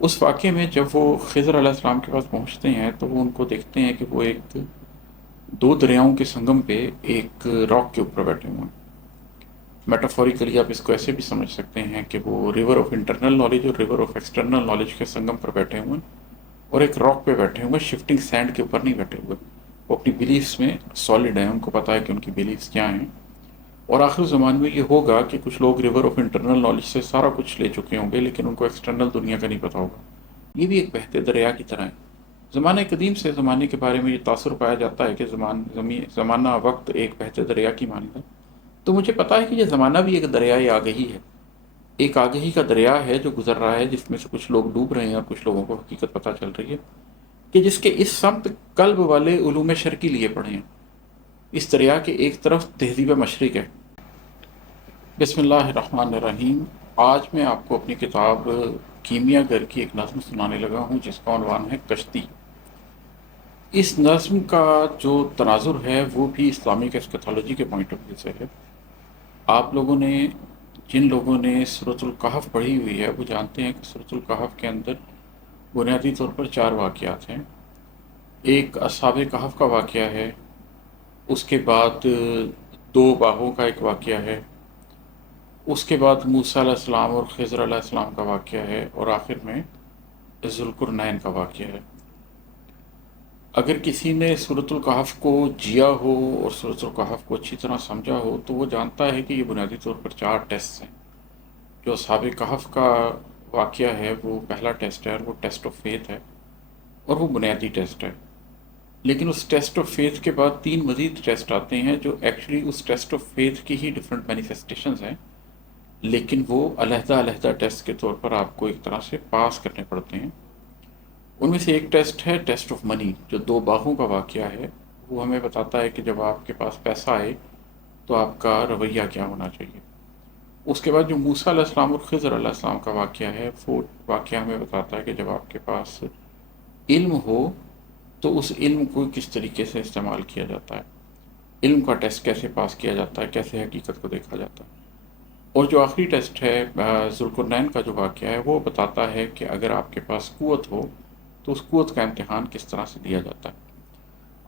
اس واقعے میں جب وہ خضر علیہ السلام کے پاس پہنچتے ہیں تو وہ ان کو دیکھتے ہیں کہ وہ ایک دو دریاؤں کے سنگم پہ ایک راک کے اوپر بیٹھے ہوئے ہیں۔ میٹافوریکلی آپ اس کو ایسے بھی سمجھ سکتے ہیں کہ وہ ریور آف انٹرنل نالج اور ریور آف ایکسٹرنل نالج کے سنگم پر بیٹھے ہوئے ہیں، اور ایک راک پہ بیٹھے ہوئے ہیں، شفٹنگ سینڈ کے اوپر نہیں بیٹھے ہوئے۔ وہ اپنی بلیفس میں سالڈ ہیں، ان کو پتہ ہے کہ ان کی بلیفس کیا ہیں، اور آخر زمان میں یہ ہوگا کہ کچھ لوگ ریور آف انٹرنل نالج سے سارا کچھ لے چکے ہوں گے لیکن ان کو ایکسٹرنل دنیا کا نہیں پتہ ہوگا۔ یہ بھی ایک بہتے دریا کی طرح ہے۔ زمانہ قدیم سے زمانے کے بارے میں یہ تاثر پایا جاتا ہے کہ زمانہ وقت ایک بہتے دریا کی مانند ہے۔ تو مجھے پتا ہے کہ یہ زمانہ بھی ایک دریائے آگہی ہے، ایک آگہی کا دریا ہے جو گزر رہا ہے، جس میں سے کچھ لوگ ڈوب رہے ہیں اور کچھ لوگوں کو حقیقت پتہ چل رہی ہے کہ جس کے اس سمت قلب والے علوم شرقی لیے پڑے ہیں۔ اس دریا کے ایک طرف تہذیب مشرق ہے۔ بسم اللہ الرحمن الرحیم۔ آج میں آپ کو اپنی کتاب کیمیا گر کی ایک نظم سنانے لگا ہوں جس کا عنوان ہے کشتی۔ اس نظم کا جو تناظر ہے وہ بھی اسلامک ایسکیتالوجی کے پوائنٹ آف ویو سے ہے۔ آپ لوگوں نے، جن لوگوں نے سورۃ الکہف پڑھی ہوئی ہے وہ جانتے ہیں کہ سورۃ الکہف کے اندر بنیادی طور پر چار واقعات ہیں۔ ایک اصحاب کہف کا واقعہ ہے، اس کے بعد دو باغوں کا ایک واقعہ ہے، اس کے بعد موسیٰ علیہ السلام اور خضر علیہ السلام کا واقعہ ہے، اور آخر میں ذوالقرنین کا واقعہ ہے۔ اگر کسی نے سورۃ الکہف کو جیا ہو اور سورۃ الکہف کو اچھی طرح سمجھا ہو تو وہ جانتا ہے کہ یہ بنیادی طور پر چار ٹیسٹ ہیں۔ جو اصحاب کہف کا واقعہ ہے وہ پہلا ٹیسٹ ہے، اور وہ ٹیسٹ آف فیتھ ہے، اور وہ بنیادی ٹیسٹ ہے۔ لیکن اس ٹیسٹ آف فیتھ کے بعد تین مزید ٹیسٹ آتے ہیں جو ایکچولی اس ٹیسٹ آف فیتھ کی ہی ڈفرینٹ مینیفیسٹیشنز ہیں، لیکن وہ علیحدہ علیحدہ ٹیسٹ کے طور پر آپ کو ایک طرح سے پاس کرنے پڑتے ہیں۔ ان میں سے ایک ٹیسٹ ہے ٹیسٹ آف منی، جو دو باغوں کا واقعہ ہے۔ وہ ہمیں بتاتا ہے کہ جب آپ کے پاس پیسہ آئے تو آپ کا رویہ کیا ہونا چاہیے۔ اس کے بعد جو موسیٰ علیہ السلام اور خضر علیہ السلام کا واقعہ ہے وہ واقعہ ہمیں بتاتا ہے کہ جب آپ کے پاس علم ہو تو اس علم کو کس طریقے سے استعمال کیا جاتا ہے، علم کا ٹیسٹ کیسے پاس کیا جاتا ہے، کیسے حقیقت کو دیکھا جاتا ہے۔ اور جو آخری ٹیسٹ ہے ذوالقرنین کا جو واقعہ ہے وہ بتاتا ہے کہ اگر آپ کے پاس قوت ہو تو اس قوت کا امتحان کس طرح سے دیا جاتا ہے۔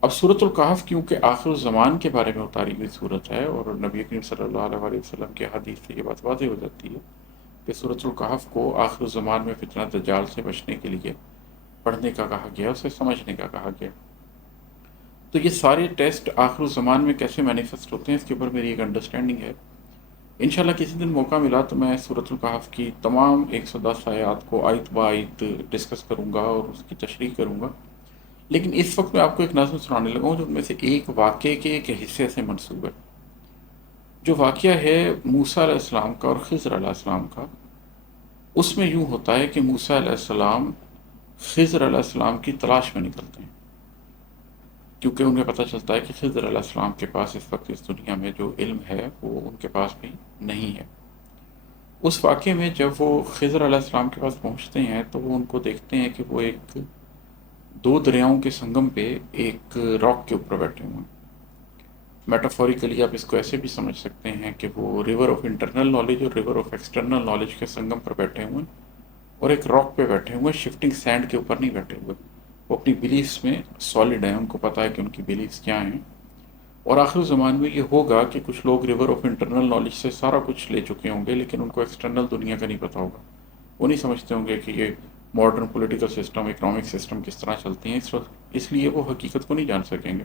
اب سورۃ الکہف کیونکہ آخر الزمان کے بارے میں اتاری ہوئی صورت ہے، اور نبی کریم صلی اللہ علیہ وسلم کے حدیث سے یہ بات واضح ہو جاتی ہے کہ سورۃ الکہف کو آخر الزمان میں فتنہ دجال سے بچنے کے لیے پڑھنے کا کہا گیا، اسے سمجھنے کا کہا گیا۔ تو یہ سارے ٹیسٹ آخر الزمان میں کیسے مینیفیسٹ ہوتے ہیں اس کے اوپر میری ایک انڈرسٹینڈنگ ہے۔ انشاءاللہ کسی دن موقع ملا تو میں سورۃ الکہف کی تمام 110 آیات کو آیت با آیت ڈسکس کروں گا اور اس کی تشریح کروں گا، لیکن اس وقت میں آپ کو ایک نظم سنانے لگا ہوں جو ان میں سے ایک واقعے کے ایک حصے سے منسوب ہے۔ جو واقعہ ہے موسیٰ علیہ السلام کا اور خضر علیہ السلام کا، اس میں یوں ہوتا ہے کہ موسیٰ علیہ السلام خضر علیہ السلام کی تلاش میں نکلتے ہیں، کیونکہ انہیں پتہ چلتا ہے کہ خضر علیہ السلام کے پاس اس وقت اس دنیا میں جو علم ہے وہ ان کے پاس بھی نہیں ہے۔ اس واقعے میں جب وہ خضر علیہ السلام کے پاس پہنچتے ہیں تو وہ ان کو دیکھتے ہیں کہ وہ ایک دو دریاؤں کے سنگم پہ ایک راک کے اوپر بیٹھے ہوئے ہیں۔ میٹافوریکلی آپ اس کو ایسے بھی سمجھ سکتے ہیں کہ وہ ریور آف انٹرنل نالج اور ریور آف ایکسٹرنل نالج کے سنگم پر بیٹھے ہوئے ہیں، اور ایک راک پہ بیٹھے ہوئے ہیں، شفٹنگ سینڈ کے اوپر نہیں بیٹھے ہوئے۔ وہ اپنی بلیفس میں سالڈ ہیں، ان کو پتہ ہے کہ ان کی بلیفس کیا ہیں، اور آخر زمان میں یہ ہوگا کہ کچھ لوگ ریور آف انٹرنل نالج سے سارا کچھ لے چکے ہوں گے لیکن ان کو ایکسٹرنل دنیا کا نہیں پتہ ہوگا۔ وہ نہیں سمجھتے ہوں گے کہ یہ modern political system, economic system کس طرح چلتی ہیں، اس لیے وہ حقیقت کو نہیں جان سکیں گے۔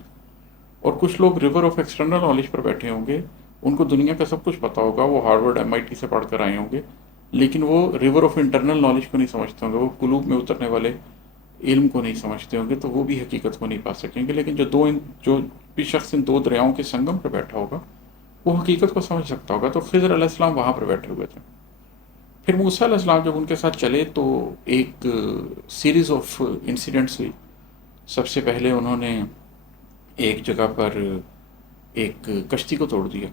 اور کچھ لوگ ریور آف ایکسٹرنل نالج پر بیٹھے ہوں گے، ان کو دنیا کا سب کچھ پتہ ہوگا، وہ ہارورڈ MIT سے پڑھ کر آئے ہوں گے، لیکن وہ ریور آف انٹرنل نالج کو نہیں سمجھتے ہوں گے، وہ قلوب میں اترنے والے علم کو نہیں سمجھتے ہوں گے، تو وہ بھی حقیقت کو نہیں پا سکیں گے۔ لیکن جو بھی شخص ان دو دریاؤں کے سنگم پر بیٹھا ہوگا وہ حقیقت کو سمجھ سکتا ہوگا۔ تو خضر علیہ السلام وہاں پر بیٹھے ہوئے تھے۔ پھر موسیٰ علیہ السلام جب ان کے ساتھ چلے تو ایک سیریز آف انسیڈنٹس ہوئی۔ سب سے پہلے انہوں نے ایک جگہ پر ایک کشتی کو توڑ دیا،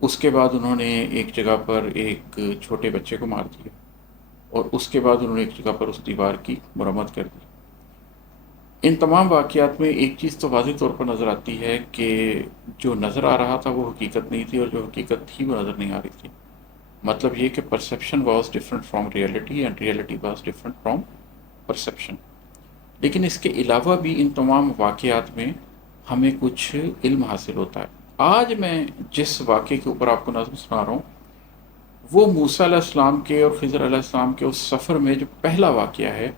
اس کے بعد انہوں نے ایک جگہ پر ایک چھوٹے بچے کو مار دیا، اور اس کے بعد انہوں نے ایک جگہ پر اس دیوار کی مرمت کر دی۔ ان تمام واقعات میں ایک چیز تو واضح طور پر نظر آتی ہے کہ جو نظر آ رہا تھا وہ حقیقت نہیں تھی، اور جو حقیقت تھی وہ نظر نہیں آ رہی تھی۔ مطلب یہ کہ perception was different from reality and reality was different from perception. لیکن اس کے علاوہ بھی ان تمام واقعات میں ہمیں کچھ علم حاصل ہوتا ہے. آج میں جس واقعے کے اوپر آپ کو نظم سنا رہا ہوں وہ موسیٰ علیہ السلام کے اور خضر علیہ السلام کے اس سفر میں جو پہلا واقعہ ہے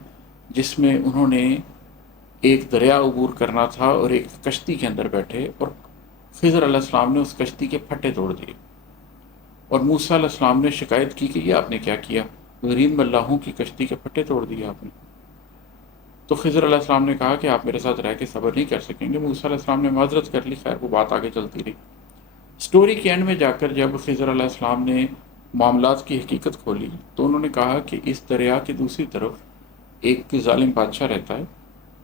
جس میں انہوں نے ایک دریا عبور کرنا تھا اور ایک کشتی کے اندر بیٹھے اور خضر علیہ السلام نے اس کشتی کے پھٹے توڑ دیے اور موسیٰ علیہ السلام نے شکایت کی کہ یہ آپ نے کیا کیا، غریم اللہوں کی کشتی کے پھٹے توڑ دیے آپ نے. تو خضر علیہ السلام نے کہا کہ آپ میرے ساتھ رہ کے صبر نہیں کر سکیں گے. موسیٰ علیہ السلام نے معذرت کر لی. خیر وہ بات آگے چلتی رہی. سٹوری کے اینڈ میں جا کر جب خضر علیہ السلام نے معاملات کی حقیقت کھولی تو انہوں نے کہا کہ اس دریا کی دوسری طرف ایک ظالم بادشاہ رہتا ہے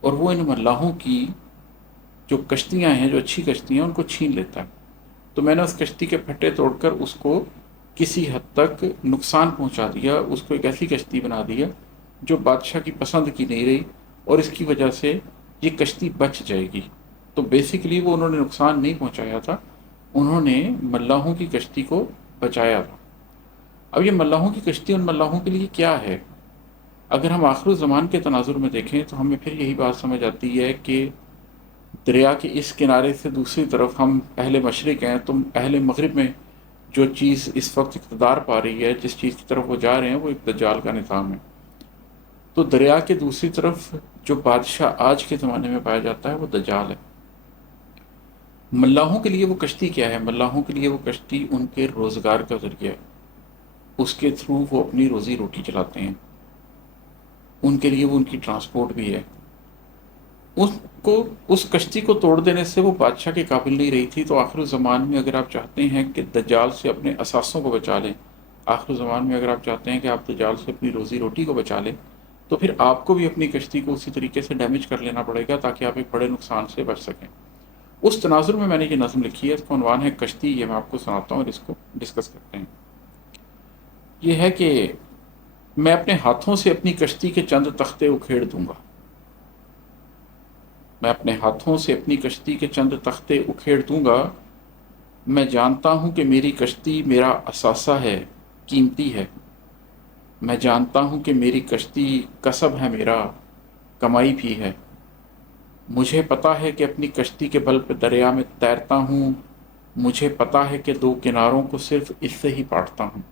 اور وہ ان ملاحوں کی جو کشتیاں ہیں، جو اچھی کشتیاں ہیں، ان کو چھین لیتا ہے. تو میں نے اس کشتی کے پھٹے توڑ کر اس کو کسی حد تک نقصان پہنچا دیا، اس کو ایک ایسی کشتی بنا دیا جو بادشاہ کی پسند کی نہیں رہی اور اس کی وجہ سے یہ کشتی بچ جائے گی. تو بیسیکلی وہ انہوں نے نقصان نہیں پہنچایا تھا، انہوں نے ملاحوں کی کشتی کو بچایا تھا. اب یہ ملاحوں کی کشتی ان ملاحوں کے لیے کیا ہے؟ اگر ہم آخر الزمان کے تناظر میں دیکھیں تو ہمیں پھر یہی بات سمجھ آتی ہے کہ دریا کے اس کنارے سے دوسری طرف ہم اہل مشرق ہیں، تو اہل مغرب میں جو چیز اس وقت اقتدار پا رہی ہے، جس چیز کی طرف وہ جا رہے ہیں، وہ ایک دجال کا نظام ہے. تو دریا کے دوسری طرف جو بادشاہ آج کے زمانے میں پایا جاتا ہے وہ دجال ہے. ملاحوں کے لیے وہ کشتی کیا ہے؟ ملاحوں کے لیے وہ کشتی ان کے روزگار کا ذریعہ ہے، اس کے تھرو وہ اپنی روزی روٹی چلاتے ہیں، ان کے لیے وہ ان کی ٹرانسپورٹ بھی ہے. اس کشتی کو توڑ دینے سے وہ بادشاہ کے قابل نہیں رہی تھی. تو آخر الزمان میں اگر آپ چاہتے ہیں کہ دجال سے اپنے اثاثوں کو بچا لیں، آخر الزمان میں اگر آپ چاہتے ہیں کہ آپ دجال سے اپنی روزی روٹی کو بچا لیں، تو پھر آپ کو بھی اپنی کشتی کو اسی طریقے سے ڈیمیج کر لینا پڑے گا تاکہ آپ ایک بڑے نقصان سے بچ سکیں. اس تناظر میں نے یہ نظم لکھی ہے، اس کا عنوان ہے کشتی. یہ میں آپ کو سناتا ہوں اور اس کو ڈسکس کرتے ہیں. یہ ہے کہ میں اپنے ہاتھوں سے اپنی کشتی کے چند تختے اکھیڑ دوں گا. میں اپنے ہاتھوں سے اپنی کشتی کے چند تختے اکھیڑ دوں گا. میں جانتا ہوں کہ میری کشتی میرا اثاثہ ہے، قیمتی ہے. میں جانتا ہوں کہ میری کشتی کسب ہے میرا، کمائی بھی ہے. مجھے پتا ہے کہ اپنی کشتی کے بل پہ دریا میں تیرتا ہوں. مجھے پتا ہے کہ دو کناروں کو صرف اس سے ہی پاٹتا ہوں.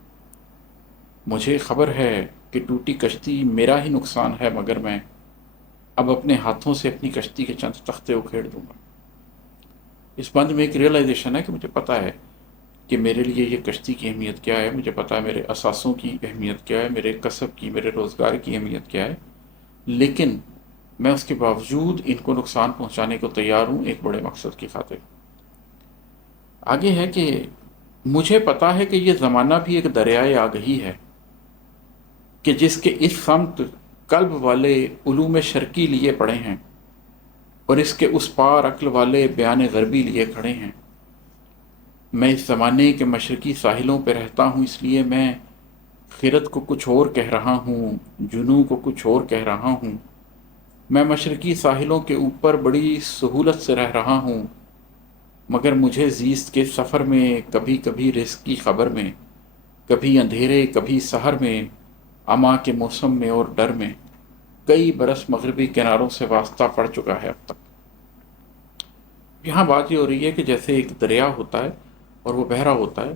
مجھے خبر ہے کہ ٹوٹی کشتی میرا ہی نقصان ہے، مگر میں اب اپنے ہاتھوں سے اپنی کشتی کے چند تختے اکھیڑ دوں گا. اس بند میں ایک ریئلائزیشن ہے کہ مجھے پتا ہے کہ میرے لیے یہ کشتی کی اہمیت کیا ہے، مجھے پتا ہے میرے اثاثوں کی اہمیت کیا ہے، میرے کسب کی، میرے روزگار کی اہمیت کیا ہے، لیکن میں اس کے باوجود ان کو نقصان پہنچانے کو تیار ہوں ایک بڑے مقصد کی خاطر. آگے ہے کہ مجھے پتا ہے کہ یہ زمانہ بھی ایک دریائے آگہی ہے کہ جس کے اس سمت قلب والے علوم شرقی لیے پڑے ہیں اور اس کے اس پار عقل والے بیان غربی لیے کھڑے ہیں. میں اس زمانے کے مشرقی ساحلوں پہ رہتا ہوں، اس لیے میں خرد کو کچھ اور کہہ رہا ہوں، جنوں کو کچھ اور کہہ رہا ہوں. میں مشرقی ساحلوں کے اوپر بڑی سہولت سے رہ رہا ہوں، مگر مجھے زیست کے سفر میں کبھی کبھی رزق کی خبر میں، کبھی اندھیرے کبھی سحر میں، اما کے موسم میں اور ڈر میں کئی برس مغربی کناروں سے واسطہ پڑ چکا ہے اب تک. یہاں بات یہ ہو رہی ہے کہ جیسے ایک دریا ہوتا ہے اور وہ بہرا ہوتا ہے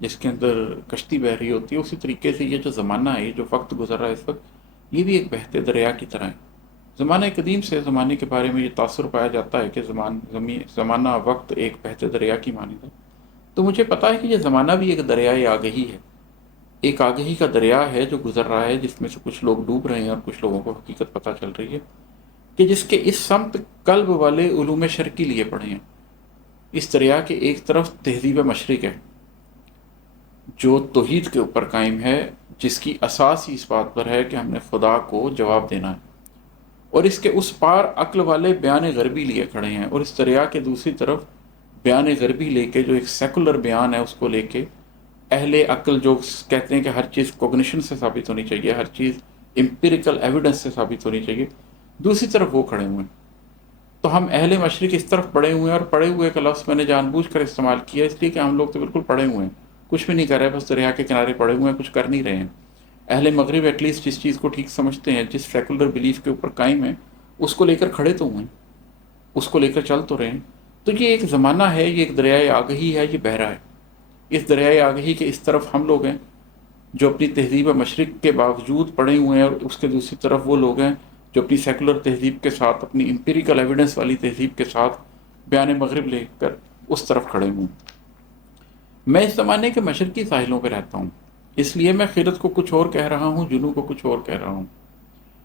جس کے اندر کشتی بہ رہی ہوتی ہے، اسی طریقے سے یہ جو زمانہ ہے، یہ جو وقت گزر رہا ہے اس وقت، یہ بھی ایک بہتے دریا کی طرح ہے. زمانہ قدیم سے زمانے کے بارے میں یہ تاثر پایا جاتا ہے کہ زمانہ وقت ایک بہتے دریا کی مانند ہے. تو مجھے پتا ہے کہ یہ زمانہ بھی ایک دریائے آگہی ہے، ایک آگہی کا دریا ہے جو گزر رہا ہے، جس میں سے کچھ لوگ ڈوب رہے ہیں اور کچھ لوگوں کو حقیقت پتہ چل رہی ہے کہ جس کے اس سمت قلب والے علوم شرقی لیے پڑے ہیں. اس دریا کے ایک طرف تہذیب مشرق ہے جو توحید کے اوپر قائم ہے، جس کی اساس ہی اس بات پر ہے کہ ہم نے خدا کو جواب دینا ہے، اور اس کے اس پار عقل والے بیان غربی لیے کھڑے ہیں. اور اس دریا کے دوسری طرف بیان غربی لے کے، جو ایک سیکولر بیان ہے، اس کو لے کے اہل عقل جو کہتے ہیں کہ ہر چیز کوگنیشن سے ثابت ہونی چاہیے، ہر چیز امپیریکل ایویڈنس سے ثابت ہونی چاہیے، دوسری طرف وہ کھڑے ہوئے ہیں. تو ہم اہل مشرق اس طرف پڑے ہوئے ہیں، اور پڑے ہوئے کا لفظ میں نے جان بوجھ کر استعمال کیا اس لیے کہ ہم لوگ تو بالکل پڑے ہوئے ہیں، کچھ بھی نہیں کر رہے، بس دریا کے کنارے پڑے ہوئے ہیں، کچھ کر نہیں رہے ہیں۔ اہل مغرب ایٹ لیسٹ جس چیز کو ٹھیک سمجھتے ہیں، جس سیکولر بلیف کے اوپر قائم ہیں، اس کو لے کر کھڑے تو ہوئے ہیں، اس کو لے کر چل تو رہے ہیں۔ تو یہ ایک زمانہ ہے، یہ ایک دریائے آگہی ہے، یہ بہہ رہا ہے۔ اس دریائے آگہی کے اس طرف ہم لوگ ہیں جو اپنی تہذیب مشرق کے باوجود پڑے ہوئے ہیں، اور اس کے دوسری طرف وہ لوگ ہیں جو اپنی سیکولر تہذیب کے ساتھ، اپنی امپیریکل ایویڈنس والی تہذیب کے ساتھ بیان مغرب لے کر اس طرف کھڑے ہوئے ہیں۔ میں اس زمانے کے مشرقی ساحلوں پہ رہتا ہوں، اس لیے میں خیرت کو کچھ اور کہہ رہا ہوں، جنو کو کچھ اور کہہ رہا ہوں۔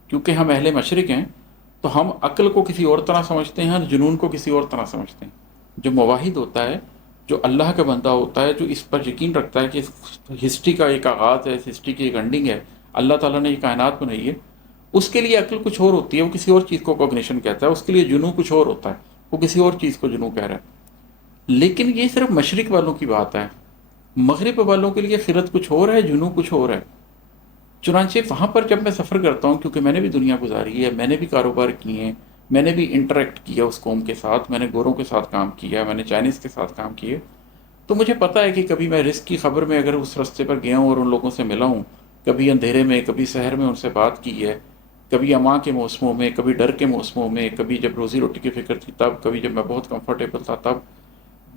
کیونکہ ہم اہل مشرق ہیں تو ہم عقل کو کسی اور طرح سمجھتے ہیں اور جنون کو کسی اور طرح سمجھتے ہیں۔ جو موحد ہوتا ہے، جو اللہ کا بندہ ہوتا ہے، جو اس پر یقین رکھتا ہے کہ اس ہسٹری کا ایک آغاز ہے، اس ہسٹری کی ایک انڈنگ ہے، اللہ تعالیٰ نے یہ کائنات بنائی ہے، اس کے لیے عقل کچھ اور ہوتی ہے، وہ کسی اور چیز کو کوگنیشن کہتا ہے، اس کے لیے جنو کچھ اور ہوتا ہے، وہ کسی اور چیز کو جنو کہہ رہا ہے۔ لیکن یہ صرف مشرق والوں کی بات ہے، مغرب والوں کے لیے خرد کچھ اور ہے، جنو کچھ اور ہے۔ چنانچہ وہاں پر جب میں سفر کرتا ہوں، کیونکہ میں نے بھی دنیا گزاری ہے، میں نے بھی کاروبار کیے ہیں، میں نے بھی انٹریکٹ کیا اس قوم کے ساتھ، میں نے گوروں کے ساتھ کام کیا، میں نے چائنیز کے ساتھ کام کیے، تو مجھے پتہ ہے کہ کبھی میں رزق کی خبر میں اگر اس رستے پر گیا ہوں اور ان لوگوں سے ملا ہوں، کبھی اندھیرے میں، کبھی سحر میں ان سے بات کی ہے، کبھی اما کے موسموں میں، کبھی ڈر کے موسموں میں، کبھی جب روزی روٹی کی فکر تھی تب، کبھی جب میں بہت کمفرٹیبل تھا تب،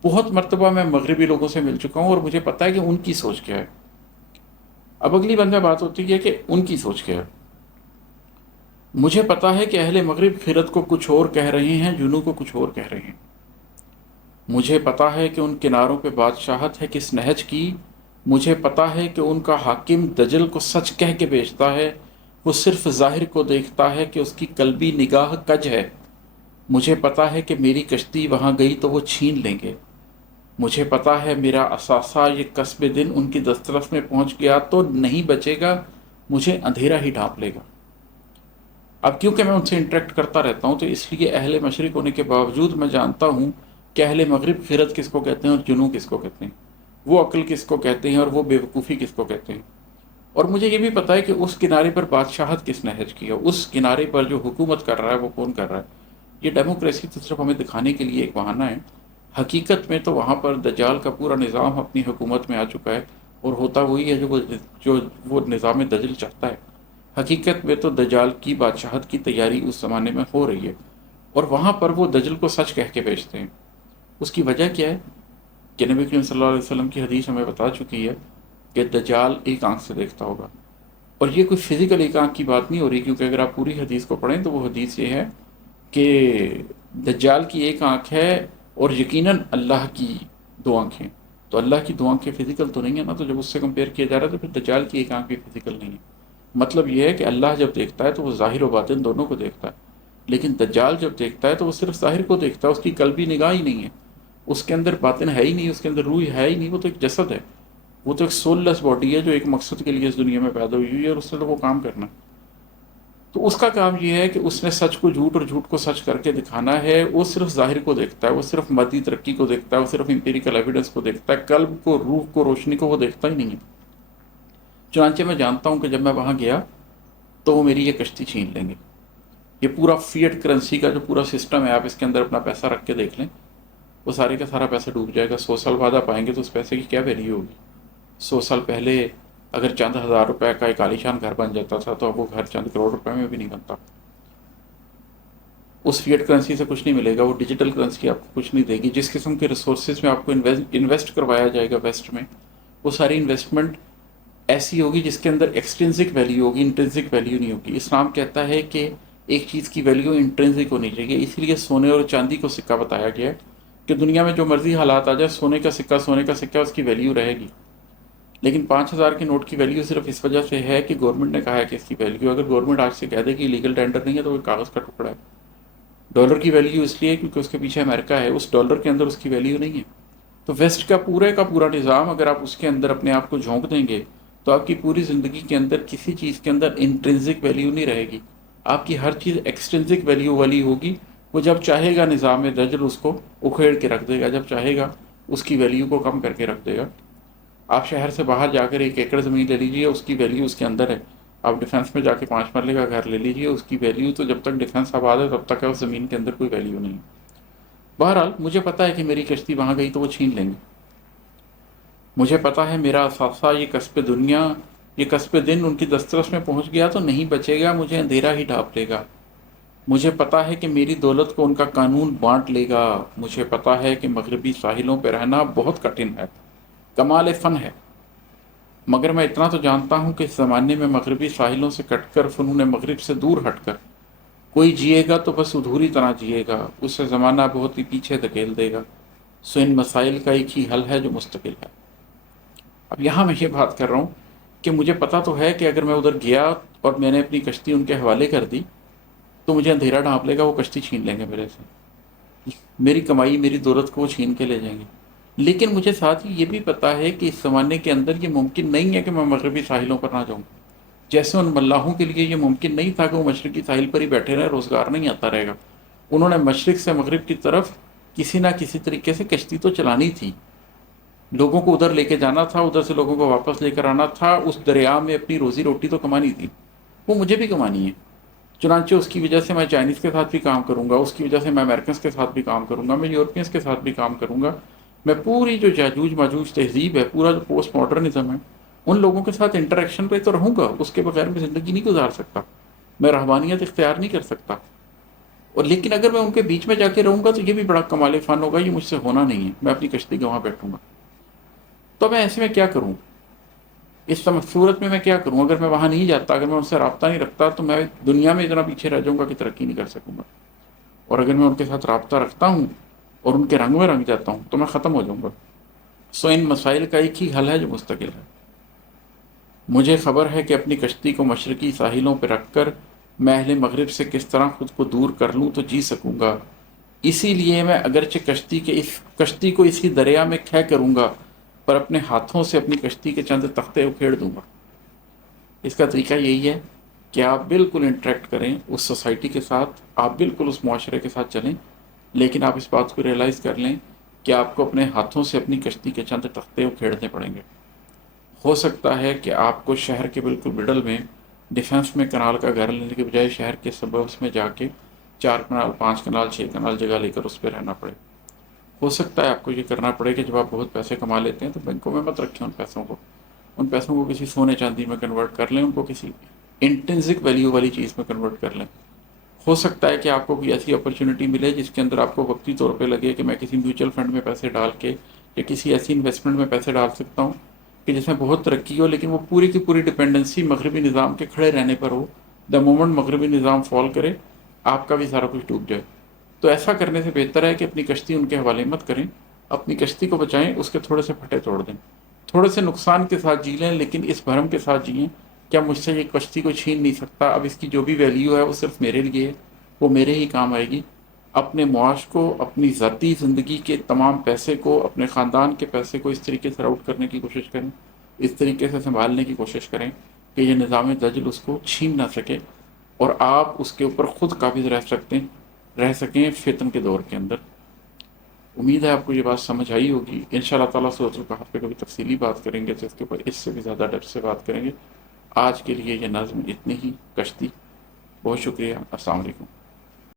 بہت مرتبہ میں مغربی لوگوں سے مل چکا ہوں اور مجھے پتہ ہے کہ ان کی سوچ کیا ہے۔ اب اگلی بند میں بات ہوتی ہے کہ ان کی سوچ کیا ہے۔ مجھے پتا ہے کہ اہل مغرب خرد کو کچھ اور کہہ رہے ہیں، جنو کو کچھ اور کہہ رہے ہیں۔ مجھے پتا ہے کہ ان کناروں پہ بادشاہت ہے کس نہج کی۔ مجھے پتا ہے کہ ان کا حاکم دجل کو سچ کہہ کے بیچتا ہے، وہ صرف ظاہر کو دیکھتا ہے کہ اس کی قلبی نگاہ کج ہے۔ مجھے پتا ہے کہ میری کشتی وہاں گئی تو وہ چھین لیں گے۔ مجھے پتا ہے میرا اثاثہ یہ قصب دن ان کی دسترس میں پہنچ گیا تو نہیں بچے گا، مجھے اندھیرا ہی ڈھانپ لے گا۔ اب کیونکہ میں ان سے انٹریکٹ کرتا رہتا ہوں تو اس لیے اہل مشرق ہونے کے باوجود میں جانتا ہوں کہ اہل مغرب خیرت کس کو کہتے ہیں اور جنو کس کو کہتے ہیں، وہ عقل کس کو کہتے ہیں اور وہ بے وقوفی کس کو کہتے ہیں۔ اور مجھے یہ بھی پتہ ہے کہ اس کنارے پر بادشاہت کس نہج کی ہے، اس کنارے پر جو حکومت کر رہا ہے وہ کون کر رہا ہے۔ یہ ڈیموکریسی تو صرف ہمیں دکھانے کے لیے ایک بہانہ ہے، حقیقت میں تو وہاں پر دجال کا پورا نظام اپنی حکومت میں آ چکا ہے، اور ہوتا وہی ہے جو وہ نظام دجل چاہتا ہے۔ حقیقت میں تو دجال کی بادشاہت کی تیاری اس زمانے میں ہو رہی ہے، اور وہاں پر وہ دجل کو سچ کہہ کے بیچتے ہیں۔ اس کی وجہ کیا ہے کہ نبی کریم صلی اللہ علیہ وسلم کی حدیث ہمیں بتا چکی ہے کہ دجال ایک آنکھ سے دیکھتا ہوگا، اور یہ کوئی فزیکل ایک آنکھ کی بات نہیں ہو رہی، کیونکہ اگر آپ پوری حدیث کو پڑھیں تو وہ حدیث یہ ہے کہ دجال کی ایک آنکھ ہے اور یقیناً اللہ کی دو آنکھیں۔ تو اللہ کی دو آنکھیں فزیکل تو نہیں ہے نا، تو جب اس سے کمپیئر کیا جا رہا ہے تو پھر دجال کی ایک آنکھ بھی فزیکل نہیں ہے۔ مطلب یہ ہے کہ اللہ جب دیکھتا ہے تو وہ ظاہر و باطن دونوں کو دیکھتا ہے، لیکن دجال جب دیکھتا ہے تو وہ صرف ظاہر کو دیکھتا ہے، اس کی قلبی نگاہ ہی نہیں ہے، اس کے اندر باطن ہے ہی نہیں، اس کے اندر روح ہے ہی نہیں، وہ تو ایک جسد ہے، وہ تو ایک سول لیس باڈی ہے جو ایک مقصد کے لیے اس دنیا میں پیدا ہوئی ہوئی ہے، اور اس نے تو وہ کام کرنا ہے۔ تو اس کا کام یہ ہے کہ اس نے سچ کو جھوٹ اور جھوٹ کو سچ کر کے دکھانا ہے۔ وہ صرف ظاہر کو دیکھتا ہے، وہ صرف مادی ترقی کو دیکھتا ہے، وہ صرف امپیریکل ایویڈنس کو دیکھتا ہے، قلب کو، روح کو، روشنی کو وہ دیکھتا ہی نہیں ہے۔ چنانچہ میں جانتا ہوں کہ جب میں وہاں گیا تو وہ میری یہ کشتی چھین لیں گے۔ یہ پورا فیٹ کرنسی کا جو پورا سسٹم ہے، آپ اس کے اندر اپنا پیسہ رکھ کے دیکھ لیں، وہ سارے کا سارا پیسہ ڈوب جائے گا۔ 100 سال بعد آپ آئیں گے تو اس پیسے کی کیا ویلیو ہوگی؟ 100 سال پہلے اگر چند ہزار روپے کا ایک عالیشان گھر بن جاتا تھا تو اب وہ گھر چند کروڑ روپے میں بھی نہیں بنتا۔ اس فیٹ کرنسی سے کچھ نہیں ملے گا، وہ ڈیجیٹل کرنسی آپ کو کچھ نہیں دے گی۔ جس قسم کے ریسورسز میں آپ کو انویسٹ کروایا جائے گا ویسٹ میں، وہ ساری انویسٹمنٹ ایسی ہوگی جس کے اندر ایکسٹرنسک ویلیو ہوگی، انٹرنسک ویلیو نہیں ہوگی۔ اسلام کہتا ہے کہ ایک چیز کی ویلیو انٹرنسک ہونی چاہیے، اس لیے سونے اور چاندی کو سکہ بتایا گیا ہے کہ دنیا میں جو مرضی حالات آ جائے، سونے کا سکہ اس کی ویلیو رہے گی۔ لیکن 5,000 کے نوٹ کی ویلیو صرف اس وجہ سے ہے کہ گورنمنٹ نے کہا ہے کہ اس کی ویلیو، اگر گورنمنٹ آج سے کہہ دے کہ لیگل ٹینڈر نہیں ہے تو وہ کاغذ کا ٹکڑا ہے۔ ڈالر کی ویلیو اس لیے کیونکہ اس کے پیچھے امریکہ ہے، اس ڈالر کے اندر اس کی ویلیو نہیں ہے۔ تو ویسٹ کا پورا نظام اگر آپ اس کے اندر اپنے آپ کو جھونک دیں گے تو آپ کی پوری زندگی کے اندر کسی چیز کے اندر انٹرنسک ویلیو نہیں رہے گی، آپ کی ہر چیز ایکسٹرنسک ویلیو والی ہوگی۔ وہ جب چاہے گا نظام دجل اس کو اکھیڑ کے رکھ دے گا، جب چاہے گا اس کی ویلیو کو کم کر کے رکھ دے گا۔ آپ شہر سے باہر جا کر 1 ایکڑ زمین لے لیجیے، اس کی ویلیو اس کے اندر ہے۔ آپ ڈیفنس میں جا کے 5 مرلے کا گھر لے لیجیے، اس کی ویلیو تو جب تک ڈیفنس آباد ہے تب تک ہے، اس زمین کے اندر کوئی ویلیو نہیں۔ بہرحال مجھے پتا ہے کہ میری کشتی وہاں گئی تو وہ چھین لیں گے۔ مجھے پتا ہے میرا اثاثہ یہ کسب دنیا، یہ کسب دن ان کی دسترس میں پہنچ گیا تو نہیں بچے گا، مجھے اندھیرا ہی ڈھانپ لے گا۔ مجھے پتا ہے کہ میری دولت کو ان کا قانون بانٹ لے گا۔ مجھے پتا ہے کہ مغربی ساحلوں پہ رہنا بہت کٹھن ہے، کمال فن ہے، مگر میں اتنا تو جانتا ہوں کہ اس زمانے میں مغربی ساحلوں سے کٹ کر، فنون مغرب سے دور ہٹ کر کوئی جیے گا تو بس ادھوری طرح جیے گا، اسے زمانہ بہت ہی پیچھے دھکیل دے گا۔ سو ان مسائل کا ایک ہی حل ہے جو مستقل ہے۔ اب یہاں میں یہ بات کر رہا ہوں کہ مجھے پتا تو ہے کہ اگر میں ادھر گیا اور میں نے اپنی کشتی ان کے حوالے کر دی تو مجھے اندھیرا ڈھانپ لے گا، وہ کشتی چھین لیں گے میرے سے، میری کمائی میری دولت کو وہ چھین کے لے جائیں گے۔ لیکن مجھے ساتھ ہی یہ بھی پتا ہے کہ اس زمانے کے اندر یہ ممکن نہیں ہے کہ میں مغربی ساحلوں پر نہ جاؤں، جیسے ان ملاحوں کے لیے یہ ممکن نہیں تھا کہ وہ مشرقی ساحل پر ہی بیٹھے رہے، روزگار نہیں آتا رہے گا۔ انہوں نے مشرق سے مغرب کی طرف کسی نہ کسی طریقے سے کشتی تو چلانی تھی، لوگوں کو ادھر لے کے جانا تھا، ادھر سے لوگوں کو واپس لے کر آنا تھا، اس دریا میں اپنی روزی روٹی تو کمانی تھی، وہ مجھے بھی کمانی ہے۔ چنانچہ اس کی وجہ سے میں چائنیز کے ساتھ بھی کام کروں گا، اس کی وجہ سے میں امریکنس کے ساتھ بھی کام کروں گا، میں یورپینس کے ساتھ بھی کام کروں گا، میں پوری جو یاجوج ماجوج تہذیب ہے، پورا جو پوسٹ ماڈرنزم ہے، ان لوگوں کے ساتھ انٹریکشن پہ تو رہوں گا، اس کے بغیر میں زندگی نہیں گزار سکتا، میں رہبانیت اختیار نہیں کر سکتا۔ اور لیکن اگر میں ان کے بیچ میں جا کے رہوں گا تو یہ بھی بڑا کمال فن ہوگا، یہ مجھ سے ہونا نہیں ہے، میں اپنی کشتی گنوا بیٹھوں گا۔ تو میں ایسے میں کیا کروں؟ اس صورت میں کیا کروں؟ اگر میں وہاں نہیں جاتا، اگر میں ان سے رابطہ نہیں رکھتا تو میں دنیا میں اتنا پیچھے رہ جاؤں گا کہ ترقی نہیں کر سکوں گا، اور اگر میں ان کے ساتھ رابطہ رکھتا ہوں اور ان کے رنگ میں رنگ جاتا ہوں تو میں ختم ہو جاؤں گا۔ سو ان مسائل کا ایک ہی حل ہے جو مستقل ہے۔ مجھے خبر ہے کہ اپنی کشتی کو مشرقی ساحلوں پہ رکھ کر میں اہل مغرب سے کس طرح خود کو دور کر لوں تو جی سکوں گا۔ اسی لیے میں اگرچہ کشتی کو اسی دریا میں کھے کروں گا، پر اپنے ہاتھوں سے اپنی کشتی کے چند تختے اکھیڑ دوں گا۔ اس کا طریقہ یہی ہے کہ آپ بالکل انٹریکٹ کریں اس سوسائٹی کے ساتھ، آپ بالکل اس معاشرے کے ساتھ چلیں، لیکن آپ اس بات کو ریئلائز کر لیں کہ آپ کو اپنے ہاتھوں سے اپنی کشتی کے چند تختے اکھیڑنے پڑیں گے۔ ہو سکتا ہے کہ آپ کو شہر کے بالکل مڈل میں ڈیفنس میں کنال کا گھر لینے کے بجائے شہر کے سبربس میں جا کے 4 کنال 5 کنال 6 کنال جگہ لے کر اس پہ رہنا پڑے۔ ہو سکتا ہے آپ کو یہ کرنا پڑے کہ جب آپ بہت پیسے کما لیتے ہیں تو بینکوں میں مت رکھیں ان پیسوں کو کسی سونے چاندی میں کنورٹ کر لیں، ان کو کسی انٹرنسک ویلیو والی چیز میں کنورٹ کر لیں۔ ہو سکتا ہے کہ آپ کو کوئی ایسی اپرچونٹی ملے جس کے اندر آپ کو وقتی طور پہ لگے کہ میں کسی میوچل فنڈ میں پیسے ڈال کے یا کسی ایسی انویسٹمنٹ میں پیسے ڈال سکتا ہوں کہ جس میں بہت ترقی ہو، لیکن وہ پوری کی پوری ڈپینڈنسی مغربی نظام کے کھڑے رہنے پر ہو۔ دا مومنٹ مغربی نظام فال کرے، آپ کا بھی سارا کچھ ڈوب جائے۔ تو ایسا کرنے سے بہتر ہے کہ اپنی کشتی ان کے حوالے مت کریں، اپنی کشتی کو بچائیں، اس کے تھوڑے سے پھٹے توڑ دیں، تھوڑے سے نقصان کے ساتھ جی لیں، لیکن اس بھرم کے ساتھ جئیں کیا مجھ سے یہ کشتی کو چھین نہیں سکتا، اب اس کی جو بھی ویلیو ہے وہ صرف میرے لیے ہے، وہ میرے ہی کام آئے گی۔ اپنے معاش کو، اپنی ذاتی زندگی کے تمام پیسے کو، اپنے خاندان کے پیسے کو اس طریقے سے راؤٹ کرنے کی کوشش کریں، اس طریقے سے سنبھالنے کی کوشش کریں کہ یہ نظام دجل اس کو چھین نہ سکے، اور آپ اس کے اوپر خود قابض رہ سکیں فتن کے دور کے اندر۔ امید ہے آپ کو یہ بات سمجھ آئی ہوگی۔ انشاءاللہ تعالیٰ سورۃ الکہف پہ کبھی تفصیلی بات کریں گے تو اس کے اوپر اس سے بھی زیادہ ڈیپتھ سے بات کریں گے۔ آج کے لیے یہ نظم اتنی ہی کشتی۔ بہت شکریہ، السلام علیکم۔